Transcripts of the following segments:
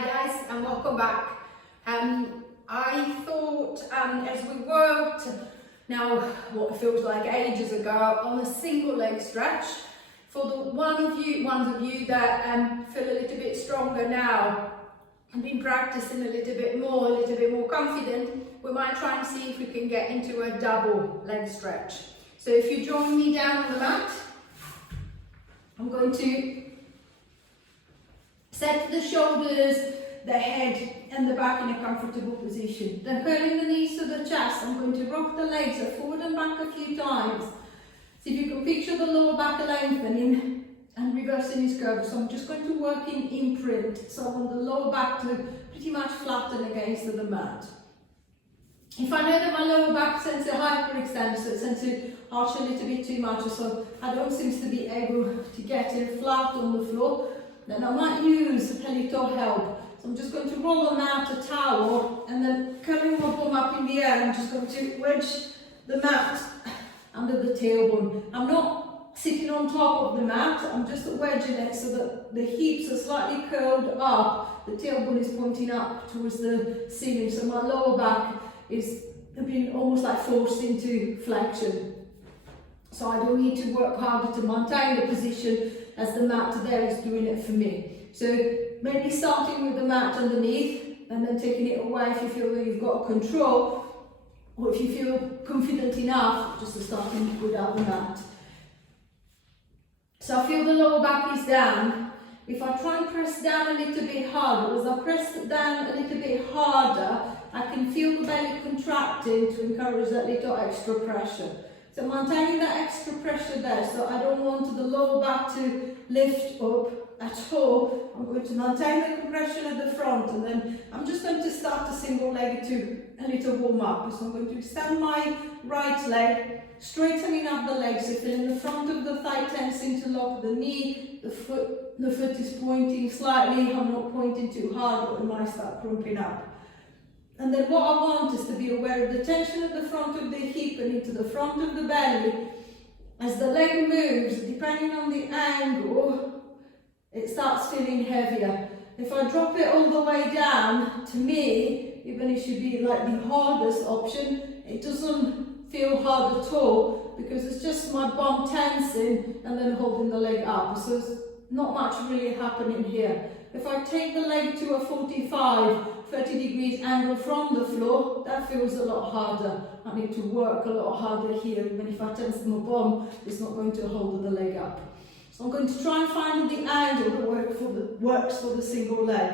Hi guys, and welcome back. I thought as we worked now what feels like ages ago on a single leg stretch, for the ones of you that feel a little bit stronger now and been practicing a little bit more confident, we might try and see if we can get into a double leg stretch. So if you join me down on the mat, I'm going to set the shoulders, the head and the back in a comfortable position. Then curling the knees to the chest, I'm going to rock the legs forward and back a few times. See if you can picture the lower back lengthening and reversing its curve. So I'm just going to work in imprint. So I want the lower back to pretty much flatten against the mat. If I know that my lower back tends to hyperextend, so it tends to arch a little bit too much, so I don't seem to be able to get it flat on the floor, then I might use a little help. So I'm just going to roll them out a towel and then curling my bum up in the air. I'm just going to wedge the mat under the tailbone. I'm not sitting on top of the mat, I'm just wedging it so that the hips are slightly curled up. The tailbone is pointing up towards the ceiling, so my lower back is being almost like forced into flexion. So I don't need to work harder to maintain the position as the mat there is doing it for me. So maybe starting with the mat underneath and then taking it away if you feel that you've got control, or if you feel confident enough just to start without the mat. So I feel the lower back is down. If I try and press down a little bit harder, as I press down a little bit harder, I can feel the belly contracting to encourage that little extra pressure. So maintaining that extra pressure there, so I don't want the lower back to lift up at all. I'm going to maintain the compression at the front, and then I'm just going to start a single leg to a little warm up. So I'm going to extend my right leg, straightening up the legs, so feeling the front of the thigh tense into lock the knee, the foot is pointing slightly, I'm not pointing too hard, but it might start crumping up. And then what I want is to be aware of the tension at the front of the hip and into the front of the belly. As the leg moves, depending on the angle, it starts feeling heavier. If I drop it all the way down, to me, even it should be like the hardest option, it doesn't feel hard at all because it's just my bum tensing and then holding the leg up. So there's not much really happening here. If I take the leg to a 30 degrees angle from the floor, that feels a lot harder. I need to work a lot harder here. Even if I tense my bum, it's not going to hold the leg up. So I'm going to try and find the angle that works for the single leg.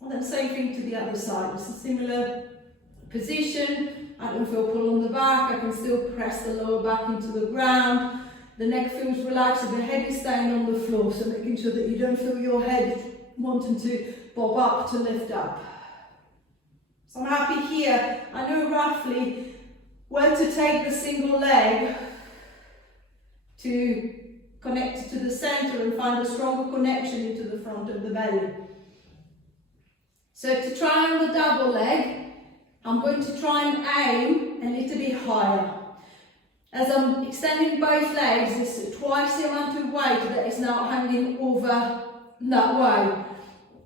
And then same thing to the other side. It's a similar position. I don't feel pull on the back. I can still press the lower back into the ground. The neck feels relaxed and the head is staying on the floor. So making sure that you don't feel your head wanting to bob up to lift up. So I'm happy here. I know roughly where to take the single leg to connect it to the center and find a stronger connection into the front of the belly. So to try on the double leg, I'm going to try and aim a little bit higher. As I'm extending both legs, it's twice the amount of weight that is now hanging over that way.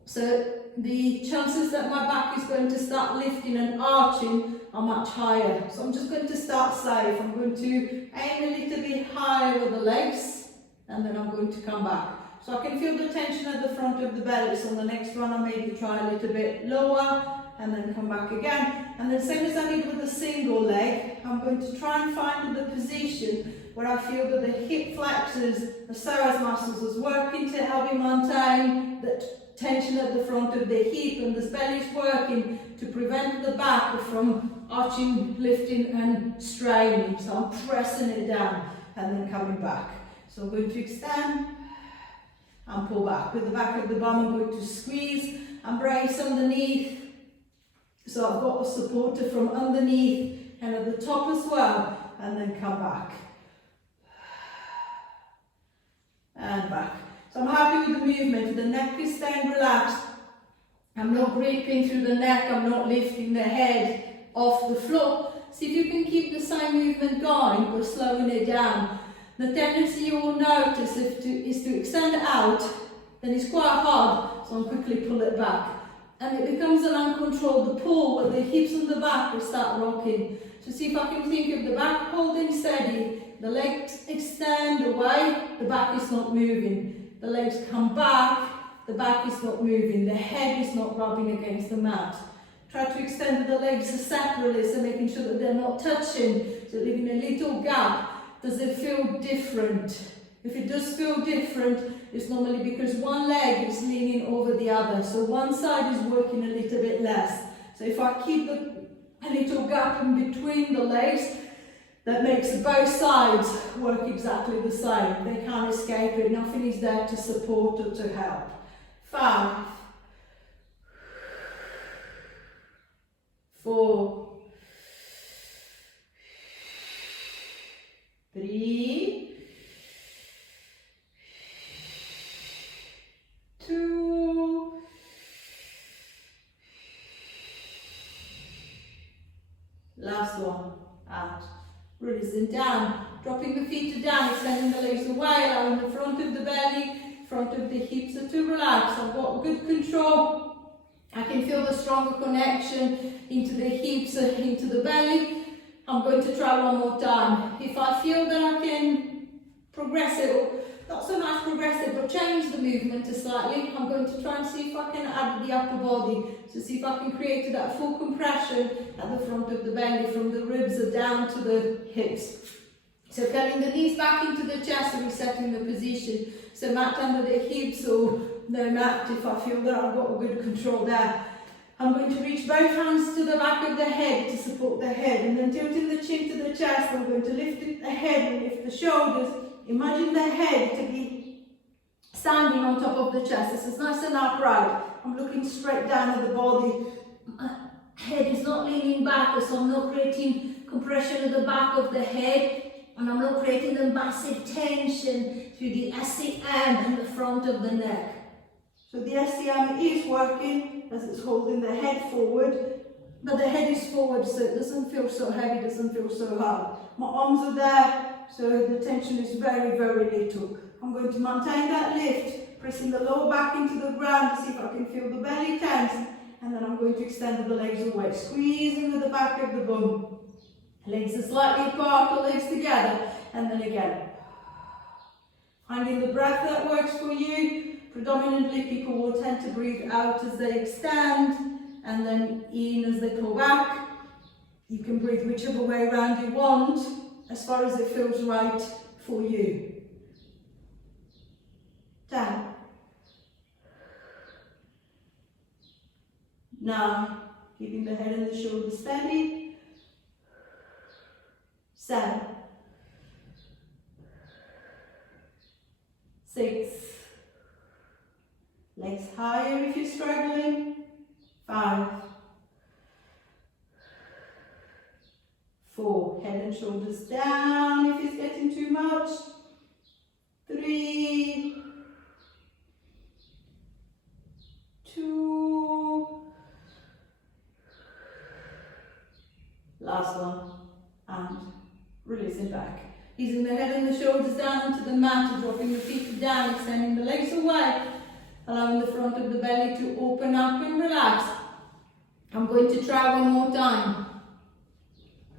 So the chances that my back is going to start lifting and arching are much higher. So I'm just going to start safe. I'm going to aim a little bit higher with the legs and then I'm going to come back. So I can feel the tension at the front of the belly. So on the next one I maybe try a little bit lower and then come back again. And then same as I did with the single leg, I'm going to try and find the position where I feel that the hip flexors, the psoas muscles is working to help me maintain that tension at the front of the hip, and this belly is working to prevent the back from arching, lifting and straining. So I'm pressing it down and then coming back. So I'm going to extend and pull back. With the back of the bum I'm going to squeeze and brace underneath. So I've got a supporter from underneath and at the top as well, and then come back. And back. So I'm happy with the movement. The neck is staying relaxed. I'm not gripping through the neck. I'm not lifting the head off the floor. See if you can keep the same movement going, but slowing it down. The tendency you will notice is to extend out, then it's quite hard, so I'll quickly pull it back. and it becomes an uncontrolled pull where the hips and the back will start rocking. So see if I can think of the back holding steady, the legs extend away, the back is not moving. The legs come back, the back is not moving, the head is not rubbing against the mat. Try to extend the legs separately, so making sure that they're not touching, so leaving a little gap. Does it feel different? If it does feel different, it's normally because one leg is leaning over the other, so one side is working a little bit less. So if I keep a little gap in between the legs, that makes both sides work exactly the same. They can't escape it, nothing is there to support or to help. 5, 4, 3, 2, last one, out. Releasing down, dropping the feet down, extending the legs away, allowing the front of the belly, front of the hips to relax. I've got good control. I can feel the stronger connection into the hips, into the belly. I'm going to try one more time. If I feel that I can progress it, or not so much progress it, but change the movement slightly, I'm going to try and see if I can add the upper body. So see if I can create that full compression at the front of the belly, from the ribs down to the hips. So curling the knees back into the chest and resetting the position. So mat under the hips or no mat if I feel that I've got a good control there. I'm going to reach both hands to the back of the head to support the head, and then tilting the chin to the chest. I'm going to lift the head and lift the shoulders. Imagine the head to be standing on top of the chest. This is nice and upright. I'm looking straight down at the body. My head is not leaning back, so I'm not creating compression at the back of the head, and I'm not creating the massive tension through the SCM and the front of the neck. So the SCM is working as it's holding the head forward, but the head is forward, so it doesn't feel so heavy, doesn't feel so hard. My arms are there, so the tension is very, very little. I'm going to maintain that lift, pressing the lower back into the ground to see if I can feel the belly tense, and then I'm going to extend the legs away, squeeze into the back of the bum. Legs are slightly apart, the legs together, and then again. Finding the breath that works for you. Predominantly people will tend to breathe out as they extend, and then in as they pull back. You can breathe whichever way around you want, as far as it feels right for you. 10. 9. Keeping the head and the shoulders steady. 7. 6. Legs higher if you're struggling. 5. 4. Head and shoulders down if it's getting too much. 3. 2. Last one. And releasing back. Easing the head and the shoulders down onto the mat, dropping the feet down, extending the legs away, allowing the front of the belly to open up and relax. I'm going to try one more time.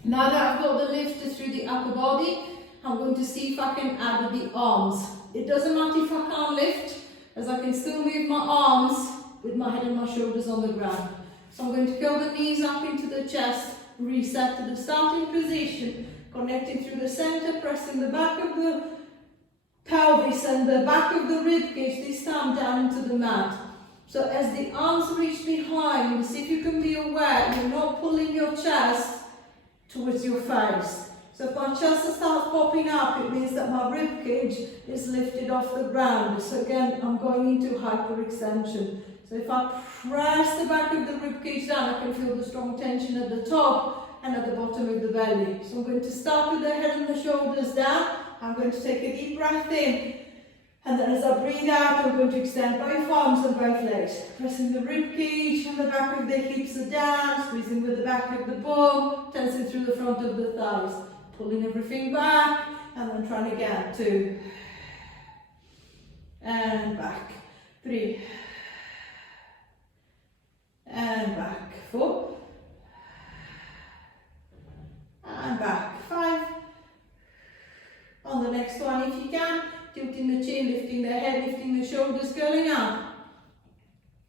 Now that I've got the lift through the upper body, I'm going to see if I can add the arms. It doesn't matter if I can't lift, as I can still move my arms with my head and my shoulders on the ground. So I'm going to curl the knees up into the chest, reset to the starting position, connecting through the center, pressing the back of the pelvis and the back of the rib cage, this time down into the mat. So as the arms reach behind, see if you can be aware you're not pulling your chest towards your face. So if my chest starts popping up, it means that my rib cage is lifted off the ground. So again, I'm going into hyperextension. So if I press the back of the rib cage down, I can feel the strong tension at the top and at the bottom of the belly. So I'm going to start with the head and the shoulders down. I'm going to take a deep breath in, and then as I breathe out, I'm going to extend both arms and both legs, pressing the rib cage and the back of the hips are down, squeezing with the back of the bum, tensing through the front of the thighs, pulling everything back, and then trying again. 2 and back. 3 4, and back, 5. On the next one, if you can, tilting the chin, lifting the head, lifting the shoulders, curling up.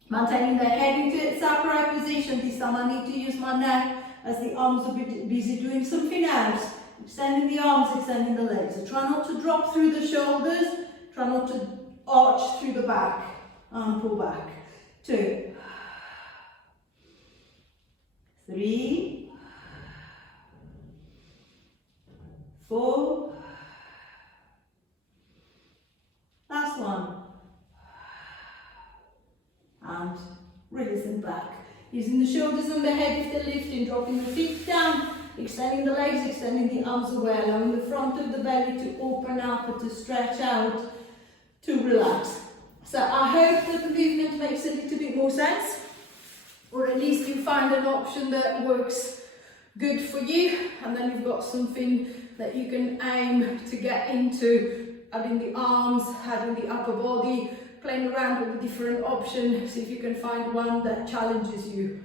Maintaining the head into its upright position. This time I need to use my neck as the arms are busy doing something else. Extending the arms, extending the legs. So try not to drop through the shoulders. Try not to arch through the back. And pull back. 2, 3, 4. Last one. And releasing back. Using the shoulders and the head if they're lifting, dropping the feet down, extending the legs, extending the arms away, allowing the front of the belly to open up and to stretch out, to relax. So I hope that the movement makes a little bit more sense, or at least you find an option that works good for you, and then you've got something that you can aim to get into, adding the arms, adding the upper body, playing around with the different options, see if you can find one that challenges you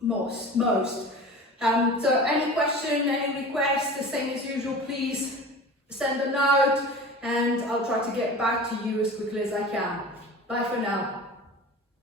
most. So any question, any request, the same as usual, please send a note and I'll try to get back to you as quickly as I can. Bye for now.